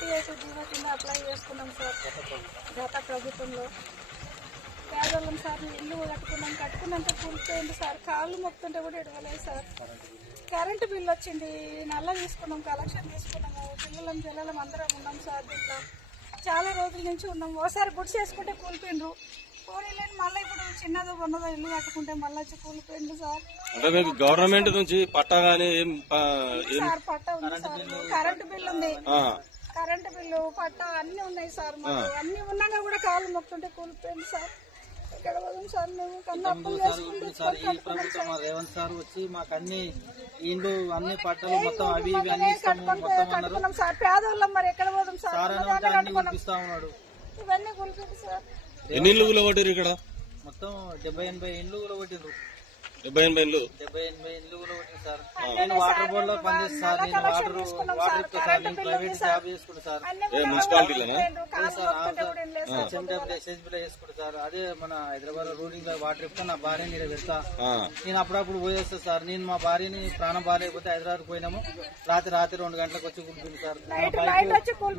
58 GO కింద apply చేసుకున్నాం sir గత ప్రభుత్వంలో. పేదవాళ్ళం సార్, ఇల్లు కట్టుకున్నంత కూలిపోయింది సార్. కాళ్ళు మొక్కుతుంటే కూడా ఎడవలేదు సార్. కరెంటు బిల్లు వచ్చింది, నల్ల తీసుకున్నాం, కలెక్షన్ తీసుకున్నాము, పిల్లలం అందరం ఉన్నాం సార్. దీంట్లో చాలా రోజుల నుంచి ఉన్నాం. ఓసారి గుడి చేసుకుంటే కూలిపోయిండ్రు, పోనీలేని మళ్ళీ ఇప్పుడు చిన్నదో ఉన్నదో ఇల్లు కట్టుకుంటే మళ్ళీ వచ్చి కూలిపోయింది సార్. అంటే మీకు గవర్నమెంట్ నుంచి పట్టా గానీ సార్ పట్టా ఉంది సార్, కరెంటు బిల్లు ఉంది, కరెంటు బిల్లు పట్టా అన్ని ఉన్నాయి సార్. మాకు అన్ని ఉన్నాగా కూడా కాళ్ళు మొక్కుతుంటే కూలిపోయింది సార్. ఇక్కడ పోదాం సార్, మేము కన్నా సార్ ఈ ప్రభుత్వం రేవంత్ సార్ వచ్చి మాకు అన్ని ఇండ్లు అన్ని పట్టాలు మొత్తం అవి ఇవి అన్ని కట్టుకున్నాం సార్. పేదవాళ్ళం మరి ఎక్కడ పోదాం సార్, అన్ని కురిపిస్తా ఉన్నాడు. ఇవన్నీ కూలిపోయింది సార్. ఎన్ని ఇల్లు కూలగొట్టారు ఇక్కడ? మొత్తం 70-80 ఇండ్లు కూలగొట్టిండ్రు. 70-80 ఇండ్లు కూలగొట్టింది సార్. నేను వాటర్ బోర్డు లో పనిచేస్తాను సార్. నేను వాటర్ ఇస్తా సార్. నేను ప్రైవేట్ జాబ్ చేసుకుంటా సార్. మున్సిపాలిటీలోనా? ఎస్ఎస్బీలో చేసుకుంటా సార్. అదే మన హైదరాబాద్ రూలింగ్ వాటర్ ఇస్తా, నా భార్యని ఇక్కడ పెడతా. నేను అప్పుడప్పుడు పోయేస్తా సార్. నేను మా భార్యని ప్రాణం బాగాలేకపోతే హైదరాబాద్ పోయినాము. రాత్రి 2 గంటలకు వచ్చి కూలిపోయింది సార్.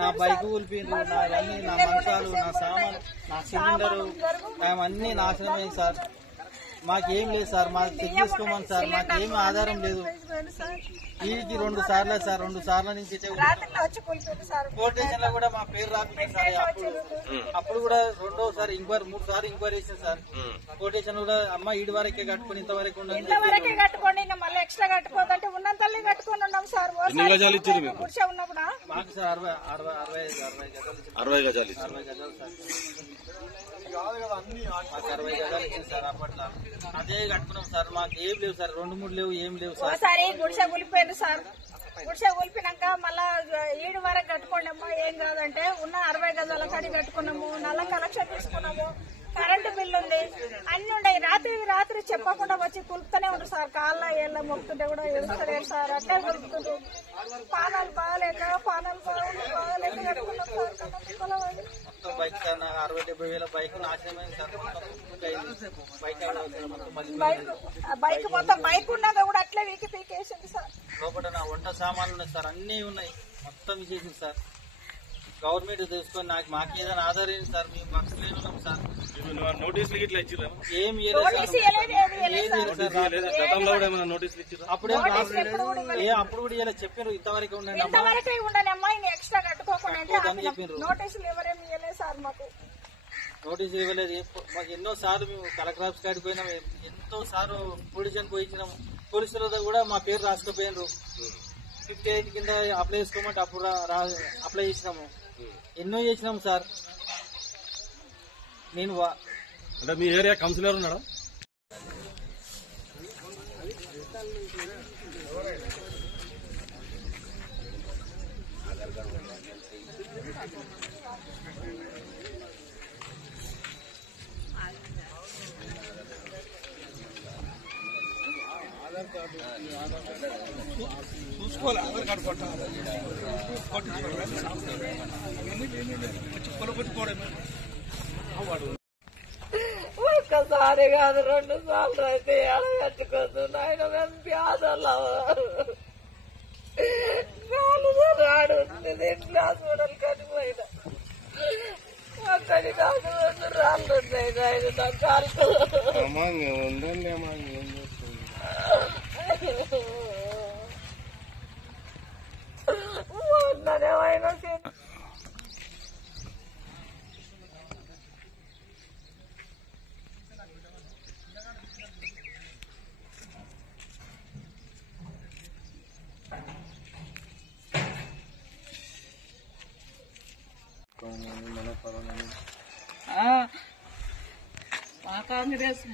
నా బైక్ కూలిపోయింది, నావన్నీ, నా మంచాలు, నా సామాన్, నా సిలిండరు అన్ని నాశనమైంది సార్. మాకేం లేదు సార్, మాకు చెక్ చేసుకోమని సార్. మాకేం ఆధారం లేదు. వీరికి 2 సార్లు సార్, 2 సార్ల నుంచి పోలీస్ స్టేషన్ లో కూడా మా పేరు రాకుండా సార్. అప్పుడు కూడా 2వ సారి ఎంక్వైరీ, 3 సార్లు ఎంక్వైరీ చేసింది సార్. పోలీస్ స్టేషన్ కూడా అమ్మ ఈడి వరకే కట్టుకుని ఇంతవరకు కట్టుకోండి, మళ్ళీ ఎక్స్ట్రా కట్టుకోదంటే ఉన్నంతల్ని కట్టుకుని ఉన్నాం సార్. ఉన్నప్పుడు మాకు సార్ 60 గజాలు సార్. 60 గజాలు ఇచ్చింది సార్. అప్పట్లో అదే కట్టుకున్నాం సార్. మాకు ఏం లేవు సార్, 2-3 లేవు, ఏం లేవు సార్. ఒకసారి గుడిసె కూలిపోయింది సార్. గుడిసె కూలిపోయినాక మళ్ళా 7 వరకు కట్టుకోండి అమ్మా, ఏం కాదంటే ఉన్న 60 గజాల కాడి కట్టుకున్నాము, నల్ల కలెక్షన్ తీసుకున్నాము, కరెంటు బిల్లు ఉంది, అన్ని ఉన్నాయి. రాత్రి చెప్పకుండా వచ్చి కులుపుతూనే ఉంది సార్. కాళ్ళ ఏళ్ళ మొక్కుతుంటే కూడా ఎదుగుతలేదు సార్. అట్టే కులుపుతుంది. పానాలు బాగాలేక కట్టుకున్నాం సార్. మొత్తం బైక్ సార్, 60-70 వేల బైక్ నాశనమైంది సార్. బైక్ మొత్తం బైక్ ఉన్నాక కూడా అట్లే పీకేసింది సార్. లోపల నా వంట సామాన్లు ఉన్నాయి సార్, అన్ని ఉన్నాయి, మొత్తం ఇచ్చేసింది సార్. గవర్నమెంట్ తెలుసుకొని మాకు ఏదైనా ఆధారం సార్. మేము పక్షులు సార్. నోటీసులు ఇట్లా ఇచ్చిరా? ఏం అప్పుడు కూడా ఇలా చెప్పారు. ఇంతవరకు ఎక్స్ట్రా కట్టుకోకుండా నోటీసులు ఎవరేమి ఇవ్వలేదు సార్. మాకు నోటీసులు ఇవ్వలేదు. మాకు ఎన్నో సార్లు మేము కలెక్టర్ ఆఫీస్ కాడికి పోయినాం, ఎంతో సార్లు పోలీసులకు పోయించినాము. పోలీసులతో కూడా మా పేరు రాసుకుపోయినారు. 58 కింద అప్లై చేసుకోమంటే అప్పుడు అప్లై చేసినాము. ఎన్నో చేసినాము సార్. నేను అంటే మీ ఏరియా కౌన్సిలర్ ఉన్నాడా? చూసుకోవాలి. ఆధార్ కార్డు కొట్టాలి. ఒక్కసారి కాదు 2 సార్లు అయితే కట్టుకోదు నాయన. మేము పేదలు రాడు ఇంట్లో హాస్పిటల్ కట్టిపోయినా అక్కడి నాకు 2 రాళ్ళు ఉన్నాయి నాయన. నా కాలు మొన్ననేమైనా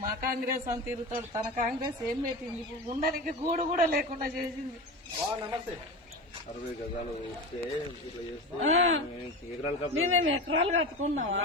మా కాంగ్రెస్ అని తిరుగుతాడు. తన కాంగ్రెస్ ఏం పెట్టింది? ఇప్పుడు ఉండడానికి గూడు కూడా లేకుండా చేసింది. 60 గజాలు మేమేం ఎకరాలు కట్టుకున్నావా?